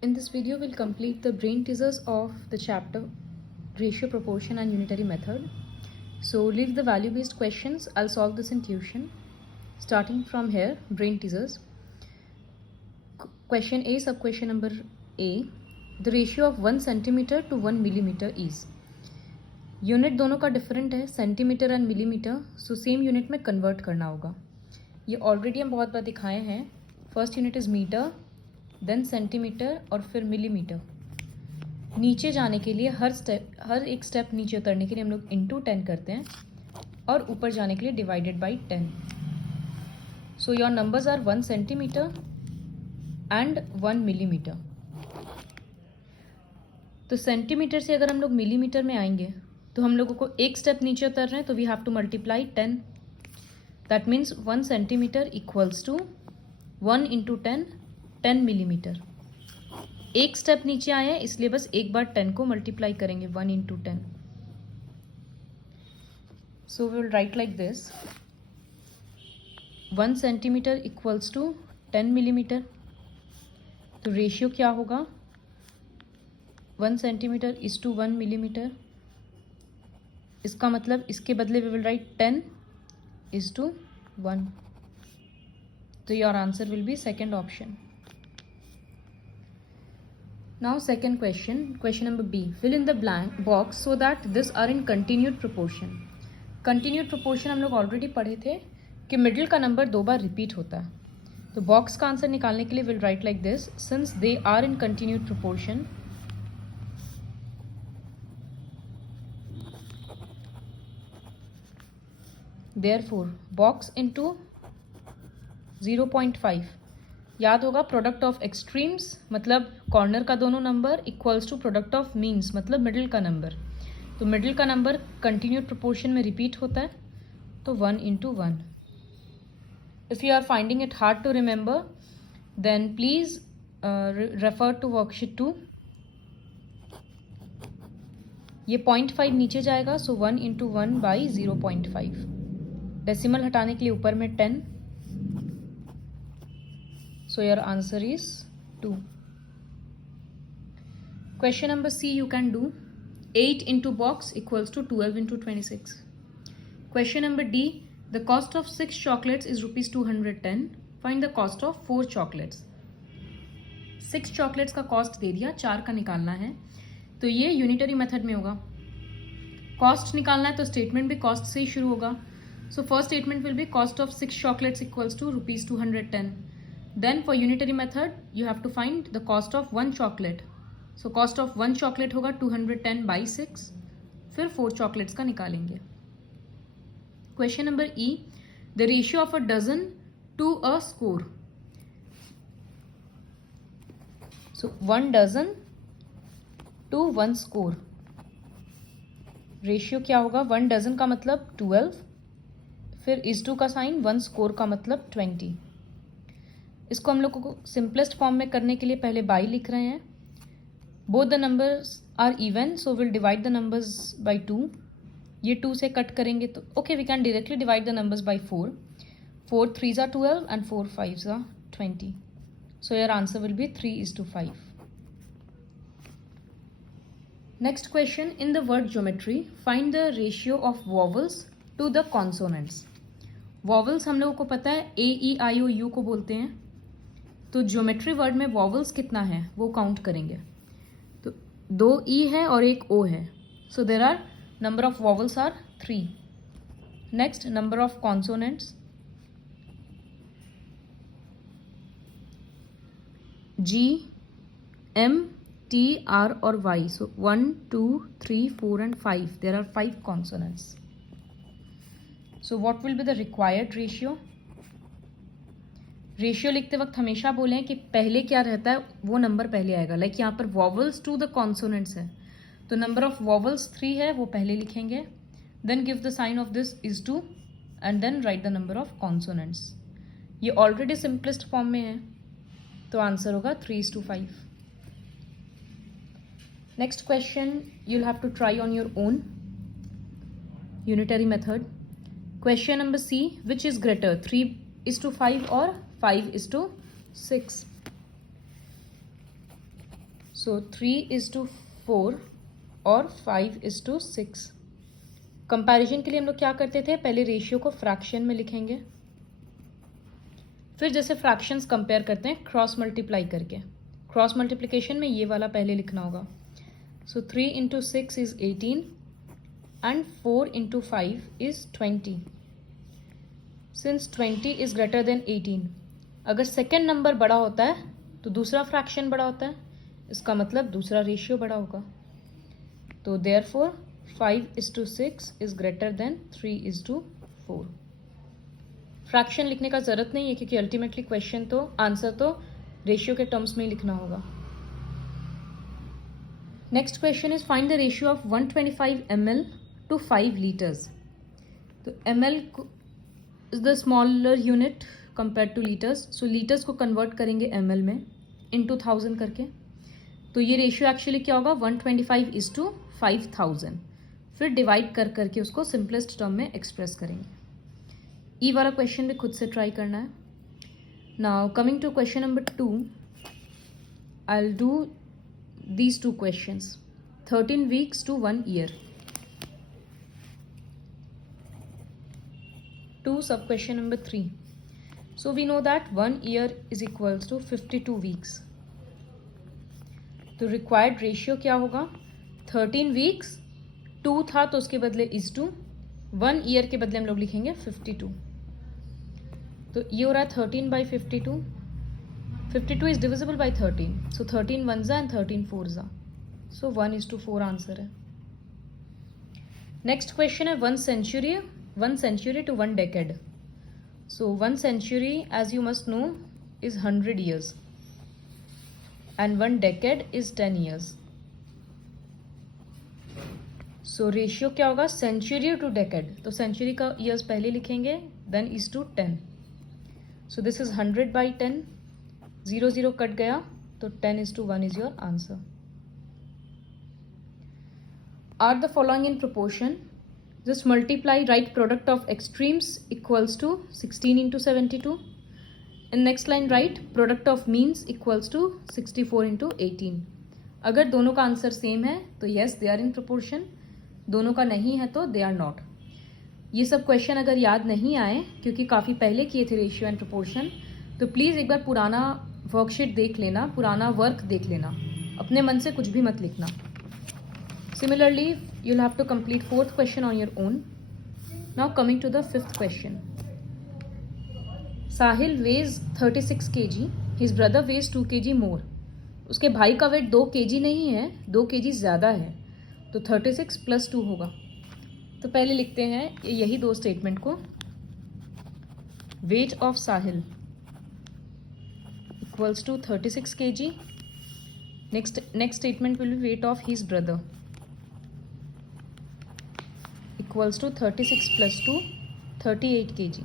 In this video, we'll complete the brain teasers of the chapter Ratio, Proportion and Unitary Method. So leave the value-based questions. I'll solve this in tuition. Starting from here, brain teasers. Question A, sub-question number A. The ratio of 1 centimeter to 1 millimeter is. Unit दोनों का different है, centimetre and millimetre, so same unit में convert करना होगा. ये already हम बहुत बार दिखाए हैं. First unit is metre, then centimetre और फिर मिलीमीटर. नीचे जाने के लिए हर एक स्टेप नीचे उतरने के लिए हम लोग इंटू 10 करते हैं और ऊपर जाने के लिए divided by 10. So your numbers are 1 centimetre and 1 millimetre. तो सेंटीमीटर से अगर हम लोग मिलीमीटर में आएंगे तो हम लोगों को एक स्टेप नीचे उतर रहे हैं, तो we have to multiply 10. That means 1 centimetre equals to 1 into 10, 10 millimetre. एक स्टेप नीचे आए हैं इसलिए बस एक बार 10 को मल्टीप्लाई करेंगे 1 into 10. So we will write like this, 1 centimetre equals to 10 millimetre. तो रेशियो क्या होगा, 1 सेंटीमीटर इज टू 1 मिलीमीटर. इसका मतलब इसके बदले we will write 10 is to 1. तो your answer will be second option. Now second question number B. Fill in the blank box so that this are in continued proportion. Continued proportion हम लोग already पढ़े थे कि middle का number 2 बार repeat होता है. तो बॉक्स का आंसर निकालने के लिए will write like this, since they are in continued proportion, therefore box into 0.5. याद होगा प्रोडक्ट ऑफ एक्सट्रीम्स मतलब कॉर्नर का दोनों number equals to product of means मतलब मिडिल का नंबर. तो मिडिल का नंबर कंटिन्यूड प्रोपोर्शन में रिपीट होता है, तो 1 into 1. If you are finding it hard to remember then please refer to worksheet 2. ये 0.5 नीचे जाएगा, सो 1 इंटू 1 बाई 0.5. डेसिमल हटाने के लिए ऊपर में 10. So your answer is 2. Question number C you can do. 8 into box equals to 12 into 26. Question number D. The cost of 6 chocolates is ₹210. Find the cost of 4 chocolates. 6 chocolates का cost दे दिया, 4 का निकालना है. तो ये यूनिटरी मेथड में होगा. कॉस्ट निकालना है तो स्टेटमेंट भी कॉस्ट से ही शुरू होगा. So first statement will be cost of 6 chocolates equals to ₹210. Then for unitary method you have to find the cost of 1 chocolate. So cost of 1 chocolate होगा 210 by 6. फिर 4 chocolates का निकालेंगे. Question number E. The ratio of a dozen to a score. So 1 dozen to 1 score. Ratio क्या होगा, 1 dozen का मतलब 12, फिर is to का साइन, 1 स्कोर का मतलब 20. इसको हम लोगों को सिंपलेस्ट फॉर्म में करने के लिए पहले बाई लिख रहे हैं. Both the numbers are even, so will divide the numbers by 2. ये 2 से कट करेंगे तो okay we can directly divide the numbers by 4. 4 3s are 12 and 4 5s are 20. So your answer will be 3:5. Next question, in the word geometry find the ratio of vowels to the consonants. Vowels हम लोगों को पता है AEIOU को बोलते हैं. तो geometry word में वॉवल्स कितना है वो काउंट करेंगे. तो 2 E है और 1 O है. सो there are number of vowels are 3. Next number of consonants, G, M, T, R और Y. So 1 2 3 4 and 5. There are 5 consonants. So what will be the required ratio? Ratio लिखते वक्त हमेशा बोलें कि पहले क्या रहता है वो नंबर पहले आएगा. लाइक यहाँ पर वॉवल्स टू द कॉन्सोनेंट्स है तो नंबर ऑफ वॉवल्स 3 है वो पहले लिखेंगे. Then give the sign of this is to and then write the number of consonants. ये ऑलरेडी सिंपलेस्ट फॉर्म में है तो आंसर होगा 3:5. Next question you'll have to try on your own unitary method. Question number C. Which is greater, 3:5 or 5:6? So 3:4 और 5:6. Comparison के लिए हम लोग क्या करते थे, पहले रेशियो को फ्रैक्शन में लिखेंगे, फिर जैसे फ्रैक्शंस कंपेयर करते हैं क्रॉस मल्टीप्लाई करके, क्रॉस मल्टीप्लिकेशन में ये वाला पहले लिखना होगा. सो 3:6 is 18 and 4:5 is 20. Since 20 is greater than 18, अगर सेकेंड नंबर बड़ा होता है तो दूसरा फ्रैक्शन बड़ा होता है, इसका मतलब दूसरा रेशियो बड़ा होगा. तो therefore 5:6 is greater than 3:4. Fraction लिखने का जरूरत नहीं है क्योंकि अल्टीमेटली क्वेश्चन तो आंसर तो रेशियो के टर्म्स में ही लिखना होगा. Next question is find the ratio of 125 ml to 5 liters. तो ml is the smaller unit compare two litres, so litres को कन्वर्ट करेंगे ml में इनटू 1000 करके. तो ये रेशियो एक्चुअली क्या होगा, 125:5000. फिर डिवाइड कर करके उसको सिंपलेस्ट टर्म में एक्सप्रेस करेंगे. ई वाला क्वेश्चन भी खुद से ट्राई करना है. Now coming to question number 2, I will do these two questions, 13 weeks to 1 year. To sub question number 3. So we know that 1 year is equals to 52 weeks. तो required ratio क्या होगा, 13 weeks, 2 था तो उसके बदले is 2, 1 year के बदले हम लोग लिखेंगे 52. तो ये हो रहा है 13/52. 52 is divisible by 13, so 13 ones and 13 fours are, so 1:4 answer है. नेक्स्ट क्वेश्चन है 1 century to 1 decade. So 1 century, as you must know, is 100 years and 1 decade is 10 years. So ratio क्या होगा, सेंचुरी टू डेकेड, तो century का years पहले लिखेंगे then is to 10. So this is 100/10, 0 0 cut गया तो 10:1 is your answer. Are the following in proportion, just multiply, right product of extremes equals to 16 × 72. In next line right product of means equals to 64 × 18. अगर दोनों का answer same है तो yes they are in proportion, दोनों का नहीं है तो दे आर नॉट. ये सब क्वेश्चन अगर याद नहीं आए क्योंकि काफ़ी पहले किए थे रेशियो एंड प्रोपोर्शन, तो प्लीज़ एक बार पुराना वर्कशीट देख लेना, पुराना वर्क देख लेना, अपने मन से कुछ भी मत लिखना. Similarly you will have to complete 4th question on your own. Now coming to the 5th question. Sahil weighs 36 kg, his brother weighs 2 kg more. उसके भाई का वेट 2 kg नहीं है, 2 kg ज़्यादा है, तो 36 + 2 होगा. तो पहले लिखते हैं यही दो स्टेटमेंट को. Weight of Sahil equals to 36 kg. Next statement will be weight of his brother equals to 36 + 2 38 kg.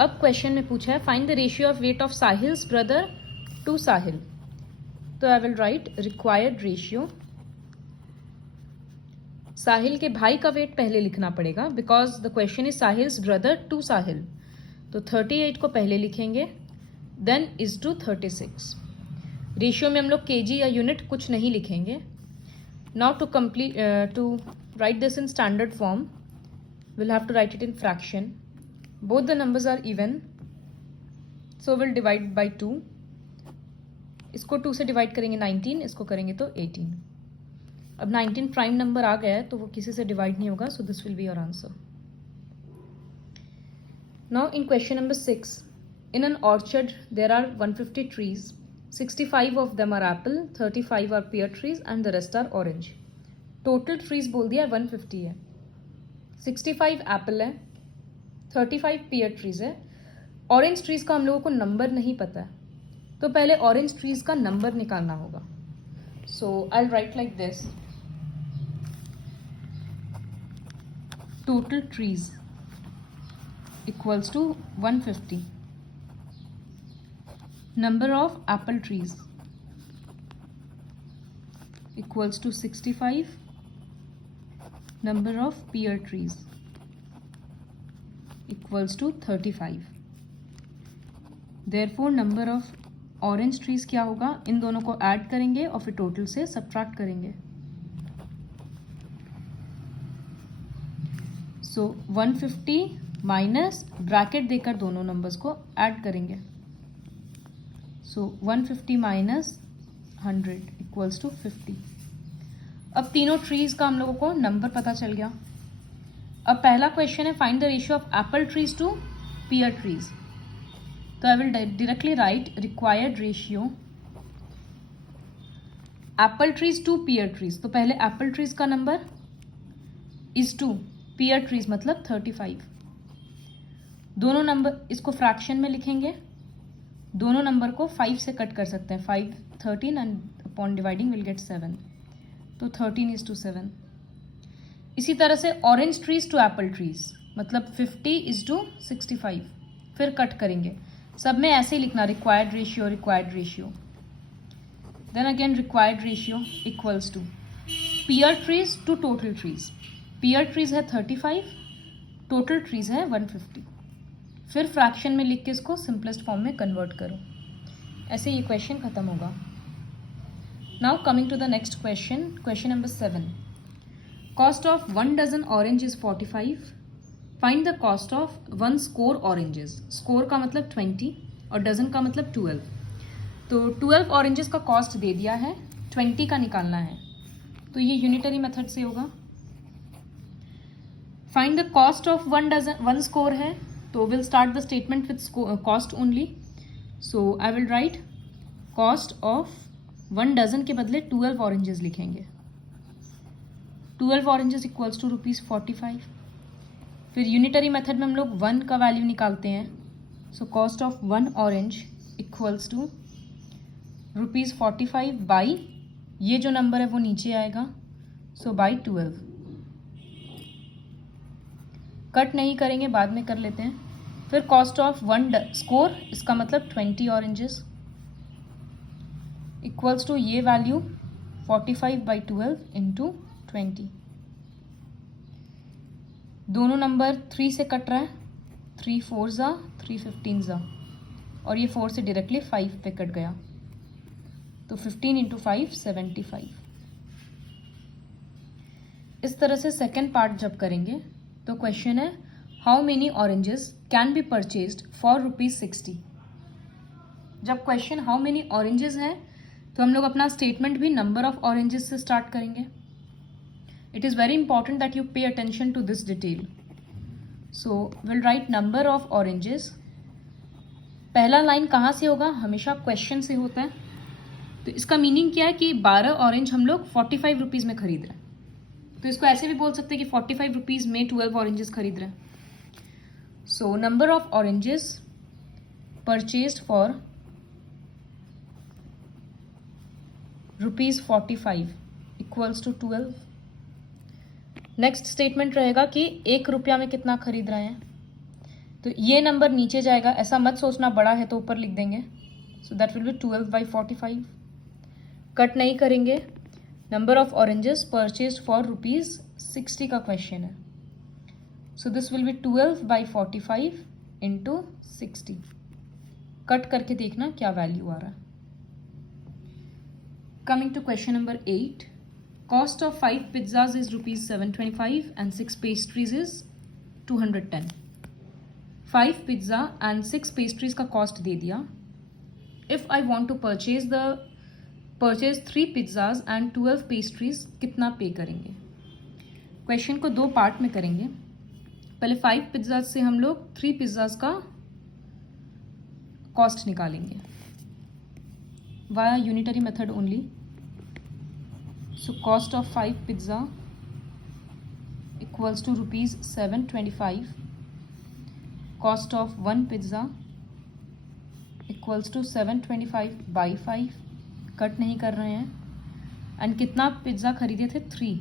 अब क्वेश्चन में पूछा है find the ratio of weight of Sahil's brother to Sahil. तो I will write required ratio. Sahil के भाई का weight पहले लिखना पड़ेगा because the question is Sahil's brother to Sahil. तो 38 को पहले लिखेंगे देन इज टू 36. रेशियो में हम लोग केजी या यूनिट कुछ नहीं लिखेंगे. Now to complete to write this in standard form will have to write it in fraction. Both the numbers are even, so will divide by 2. इसको 2 से divide करेंगे 19, इसको करेंगे तो 18. अब 19 प्राइम नंबर आ गया है तो वो किसी से डिवाइड नहीं होगा, so this will be your answer. Now in question number 6, in an orchard there are 150 trees, 65 of them are apple, 35 are pear trees and the rest are orange. Total trees बोल दिया 150 है, 65 Apple है, 35 pear trees है. Orange trees का हम लोगों को number नहीं पता है, तो पहले ऑरेंज ट्रीज का नंबर निकालना होगा. So I will write like this. Total trees equals to 150. Number of apple trees equals to 65. Number of pear trees equals to 35. Therefore, number of orange trees क्या होगा, इन दोनों को ऐड करेंगे और फिर टोटल से सब्ट्रैक्ट करेंगे। सो 150 माइनस ब्रैकेट देकर दोनों नंबर्स को ऐड करेंगे। सो 150 माइनस 100 इक्वल्स टू 50। अब तीनों ट्रीज का हम लोगों को नंबर पता चल गया। अब पहला क्वेश्चन है find the ratio of apple trees to pear trees. तो I will directly write required ratio apple trees to pear trees. तो पहले एप्पल ट्रीज का number is to pear trees मतलब 35। दोनों नंबर इसको फ्रैक्शन में लिखेंगे, दोनों नंबर को 5 से कट कर सकते हैं। 5 13 and upon dividing will get 7, तो 13:7। इसी तरह से orange trees to apple trees मतलब 50:65। फिर कट करेंगे, सब में ऐसे ही लिखना required ratio required ratio. Then again required ratio equals to pear trees to total trees. Pear trees है 35, टोटल ट्रीज है 150। फिर फ्रैक्शन में लिख के इसको सिंपलेस्ट फॉर्म में कन्वर्ट करो। ऐसे ये क्वेश्चन खत्म होगा। Now coming to the next question, question number 7। Cost of 1 dozen orange is 45। Find the cost of 1 score oranges. Score का मतलब 20 और डजन का मतलब 12। तो 12 ऑरेंजेस का कॉस्ट दे दिया है, 20 का निकालना है। तो ये यूनिटरी मेथड से होगा। Find the cost of 1 score है, तो will start the statement with cost only. So I will right cost of 1 dozen के बदले 12 ऑरेंजेस लिखेंगे। 12 ऑरेंजेस इक्वल्स टू ₹45। फिर यूनिटरी मेथड में हम लोग 1 का वैल्यू निकालते हैं। So cost of 1 orange equals to ₹45 by ये जो नंबर है वो नीचे आएगा, सो बाई 12। कट नहीं करेंगे, बाद में कर लेते हैं। फिर कॉस्ट ऑफ 1 score इसका मतलब 20 ऑरेंजेस इक्वल्स टू ये वैल्यू 45/12 इंटू 20। दोनों नंबर 3 से कट रहा है, 3 4 जा 3 15 जा, और ये 4 से डायरेक्टली 5 पे कट गया, तो 15 × 5 75। इस तरह से सेकेंड पार्ट जब करेंगे तो क्वेश्चन है how many oranges can be purchased for ₹60। जब क्वेश्चन हाउ मेनी ऑरेंजेस है तो हम लोग अपना स्टेटमेंट भी नंबर ऑफ ऑरेंजेस से स्टार्ट करेंगे। It is very important that you pay attention to this detail. So we'll write number of oranges. पहला लाइन कहाँ से होगा, हमेशा क्वेश्चन से होता है। तो इसका मीनिंग क्या है कि 12 ऑरेंज हम लोग 45 रुपीज़ में खरीद रहे हैं। तो इसको ऐसे भी बोल सकते हैं कि 45 रुपीज़ में 12 ऑरेंजेस खरीद रहे हैं। So number of oranges purchased for ₹45 equals to 12। Next statement रहेगा कि 1 रुपया में कितना खरीद रहे हैं। तो ये नंबर नीचे जाएगा, ऐसा मत सोचना बड़ा है तो ऊपर लिख देंगे। So that will be 12/45। Cut नहीं करेंगे। Number of oranges purchased for ₹60 का क्वेश्चन है। So this will be 12/45 into 60। Cut करके देखना क्या वैल्यू आ रहा है। Coming to question number 8। Cost of 5 pizzas is ₹725 and 6 pastries is 210. 5 pizza and 6 pastries का cost दे दिया। If I want to purchase 3 pizzas and 12 pastries कितना पे करेंगे। क्वेश्चन को 2 पार्ट में करेंगे। पहले 5 pizzas से हम लोग 3 pizzas का कॉस्ट निकालेंगे via unitary method only. So cost of 5 pizza equals to ₹725. Cost of 1 pizza equals to 725 by 5. Cut नहीं कर रहे हैं। एंड कितना पिज्ज़ा खरीदे थे 3,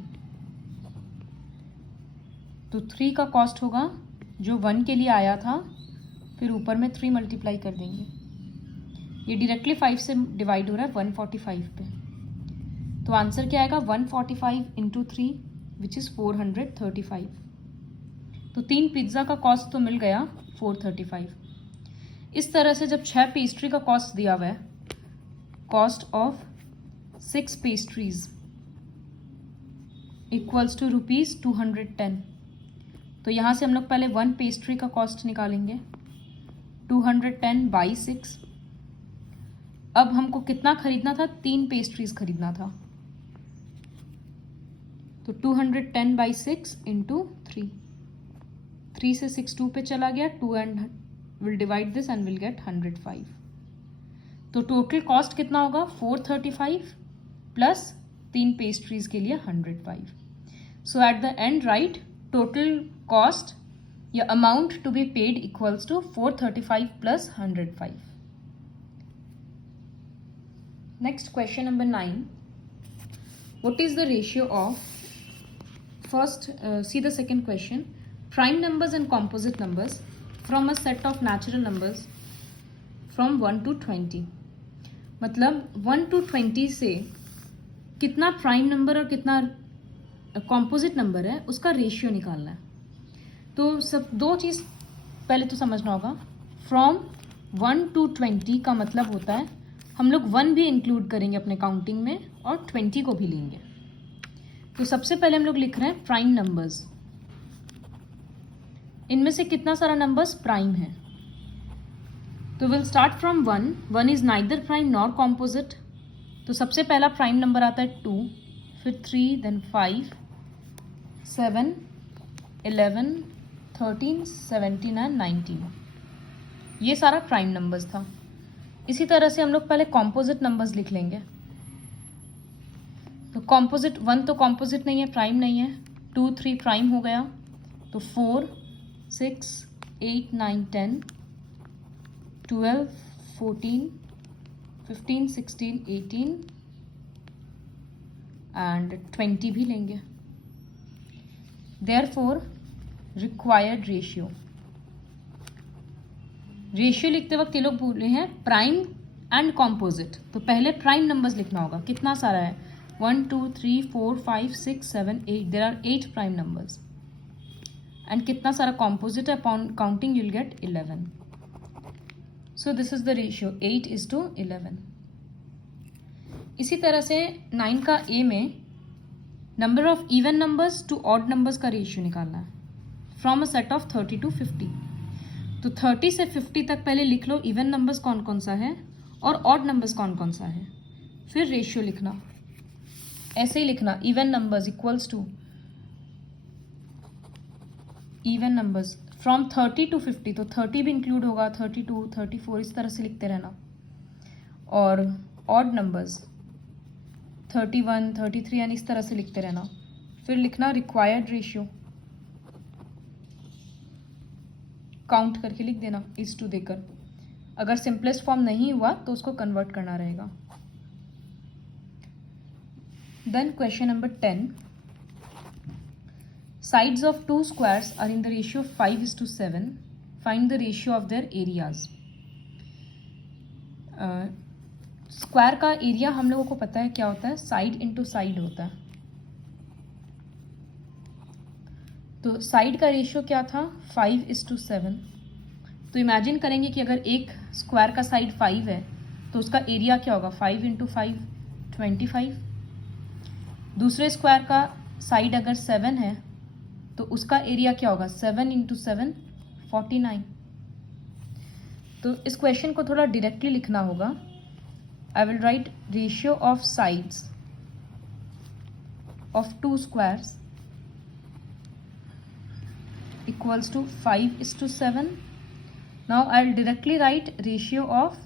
तो 3 का कॉस्ट होगा जो 1 के लिए आया था, फिर ऊपर में 3 मल्टीप्लाई कर देंगे। ये डायरेक्टली 5 से डिवाइड हो रहा है 145 पे। तो आंसर क्या आएगा 145 इंटू 3 विच इज़ 435। तो 3 पिज्ज़ा का कॉस्ट तो मिल गया 435। इस तरह से जब 6 पेस्ट्री का कॉस्ट दिया हुआ है cost of 6 pastries equals to rupees 210. तो यहाँ से हम लोग पहले 1 पेस्ट्री का कॉस्ट निकालेंगे, 210 बाई 6. अब हमको कितना खरीदना था? 3 पेस्ट्रीज खरीदना था, तो 210 बाई 6 इंटू 3. 3 से 6 2 पे चला गया, 2 and will divide this and will get 105. तो टोटल कॉस्ट कितना होगा? 435 प्लस 3 पेस्ट्रीज के लिए 105. So at the end write total cost या amount to be paid equals to 435 plus 105. Next question number 9. What is the ratio of, first see the second question, prime numbers and composite numbers from a set of natural numbers from 1 to 20. मतलब 1 to 20 से कितना prime number और कितना composite number है उसका ratio निकालना है. तो सब दो चीज़ पहले तो समझना होगा. फ्रॉम 1 to 20 का मतलब होता है हम लोग 1 भी इंक्लूड करेंगे अपने काउंटिंग में और 20 को भी लेंगे. तो सबसे पहले हम लोग लिख रहे हैं प्राइम नंबर्स. इनमें से कितना सारा नंबर्स प्राइम है? तो will start from 1. 1 is neither prime nor composite. तो सबसे पहला प्राइम नंबर आता है 2, फिर 3, देन 5, 7, 11, 13, 17 एंड 19. ये सारा प्राइम नंबर्स था. इसी तरह से हम लोग पहले कॉम्पोजिट नंबर्स लिख लेंगे. तो कॉम्पोजिट 1 तो कॉम्पोजिट नहीं है, प्राइम नहीं है. 2, 3 प्राइम हो गया. तो 4, 6, 8, 9, 10, 12, 14, 15, 16, 18 एंड 20 भी लेंगे. Therefore required ratio. रेशियो लिखते वक्त ये लोग बोले हैं प्राइम एंड कॉम्पोजिट. तो पहले प्राइम नंबर्स लिखना होगा. कितना सारा है? 1, 2, 3, 4, 5, 6, 7, 8. There are 8 prime numbers. And कितना सारा कॉम्पोजिट है? Upon counting you'll get 11. So this is the ratio 8:11. इसी तरह से 9 का ए में number of even numbers to odd numbers का रेशियो निकालना है from a set of 30 to 50. तो 30 से 50 तक पहले लिख लो इवन नंबर्स कौन कौन सा है और ऑड नंबर्स कौन कौन सा है, फिर रेशियो लिखना. ऐसे ही लिखना even numbers equals to even numbers from 30 to 50. तो 30 भी इंक्लूड होगा, 32, 34 इस तरह से लिखते रहना. और ऑड नंबर्स 31, 33 यानी इस तरह से लिखते रहना. फिर लिखना रिक्वायर्ड रेशियो, काउंट करके लिख देना इज टू देकर. अगर सिंपलेस्ट फॉर्म नहीं हुआ तो उसको कन्वर्ट करना रहेगा. Then question number 10. Sides of two squares are in the ratio 5:7. Find the ratio of their areas. Square का एरिया हम लोगों को पता है क्या होता है? साइड इंटू साइड होता है. तो साइड का रेशियो क्या था? 5:7. तो इमेजिन करेंगे कि अगर एक स्क्वायर का साइड 5 है तो उसका एरिया क्या होगा? 5 × 5 25. दूसरे स्क्वायर का साइड अगर 7 है तो उसका एरिया क्या होगा? 7 × 7 49. तो इस क्वेश्चन को थोड़ा डायरेक्टली लिखना होगा. आई will right ratio of sides of to squares equals to 5:7. Now I will directly write ratio of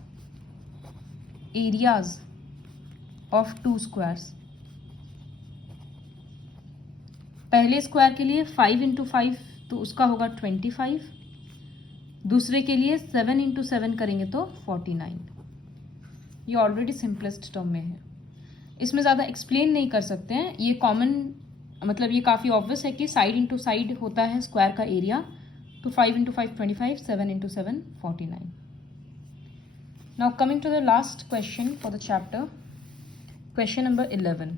areas of two squares. पहले स्क्वायर के लिए 5 × 5 तो उसका होगा 25. दूसरे के लिए 7 × 7 करेंगे तो 49. ये ऑलरेडी सिंपलेस्ट टर्म में है, इसमें ज़्यादा एक्सप्लेन नहीं कर सकते हैं. ये कॉमन मतलब ये काफ़ी ऑब्वियस है कि साइड इंटू साइड होता है स्क्वायर का एरिया. तो 5 × 5 25, 7 × 7 49. Now coming to the last question for the chapter, question number 11.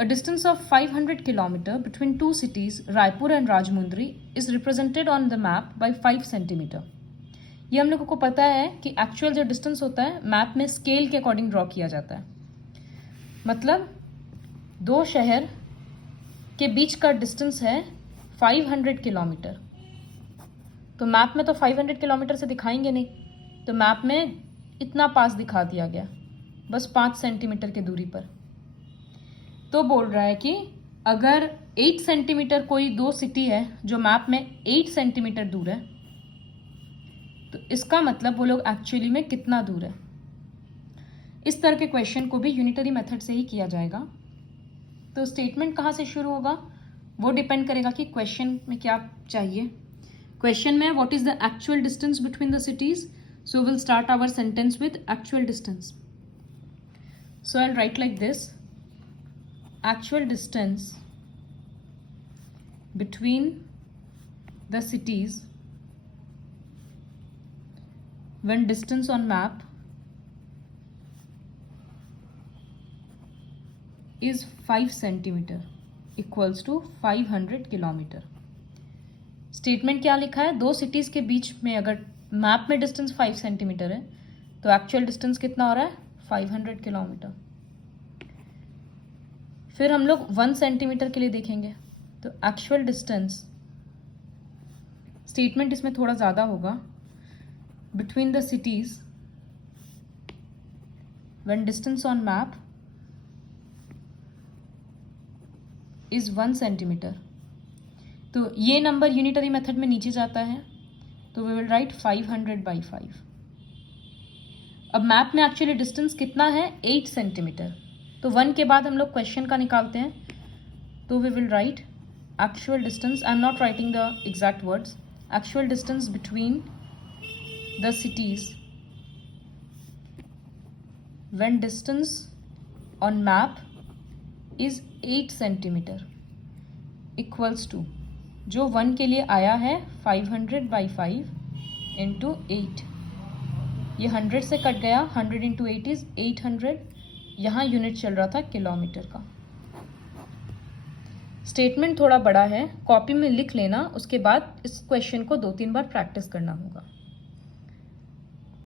A distance of 500 km between two cities, Raipur and Rajmundry, is represented on the map by 5 cm. ये हम लोगों को पता है कि एक्चुअल जो डिस्टेंस होता है मैप में स्केल के अकॉर्डिंग ड्रॉ किया जाता है। मतलब दो शहर के बीच का डिस्टेंस है 500 किलोमीटर। तो मैप में तो 500 किलोमीटर से दिखाएंगे नहीं, तो मैप में इतना पास दिखा दिया गया, बस 5 सेंटीमीटर की दूरी पर। तो बोल रहा है कि अगर 8 सेंटीमीटर कोई दो सिटी है जो मैप में 8 सेंटीमीटर दूर है, तो इसका मतलब वो लोग एक्चुअली में कितना दूर है। इस तरह के क्वेश्चन को भी यूनिटरी मेथड से ही किया जाएगा। तो स्टेटमेंट कहाँ से शुरू होगा वो डिपेंड करेगा कि क्वेश्चन में क्या चाहिए। क्वेश्चन में what is the actual distance between the cities, so will start our sentence with actual distance. So I will write like this, actual distance between the cities when distance on map is 5 centimeter equals to 500 kilometre. Statement क्या लिखा है, दो cities के बीच में अगर map में distance 5 centimetre है तो एक्चुअल डिस्टेंस कितना हो रहा है 500 किलोमीटर। फिर हम लोग 1 सेंटीमीटर के लिए देखेंगे, तो एक्चुअल डिस्टेंस, स्टेटमेंट इसमें थोड़ा ज़्यादा होगा, between the cities when distance on map is 1 centimetre. तो ये नंबर यूनिटरी मेथड में नीचे जाता है, तो वी विल राइट 500/5। अब मैप में एक्चुअली डिस्टेंस कितना है 8 सेंटीमीटर, तो 1 के बाद हम लोग क्वेश्चन का निकालते हैं, तो we will write actual distance, I am not writing the exact words, actual distance between the cities when distance on map is 8 centimetre equals to, जो 1 के लिए आया है 500/5 इंटू 8, ये 100 से कट गया, 100 इंटू 8 इज 800, यहाँ यूनिट चल रहा था किलोमीटर का। स्टेटमेंट थोड़ा बड़ा है, कॉपी में लिख लेना, उसके बाद इस क्वेश्चन को 2-3 बार प्रैक्टिस करना होगा।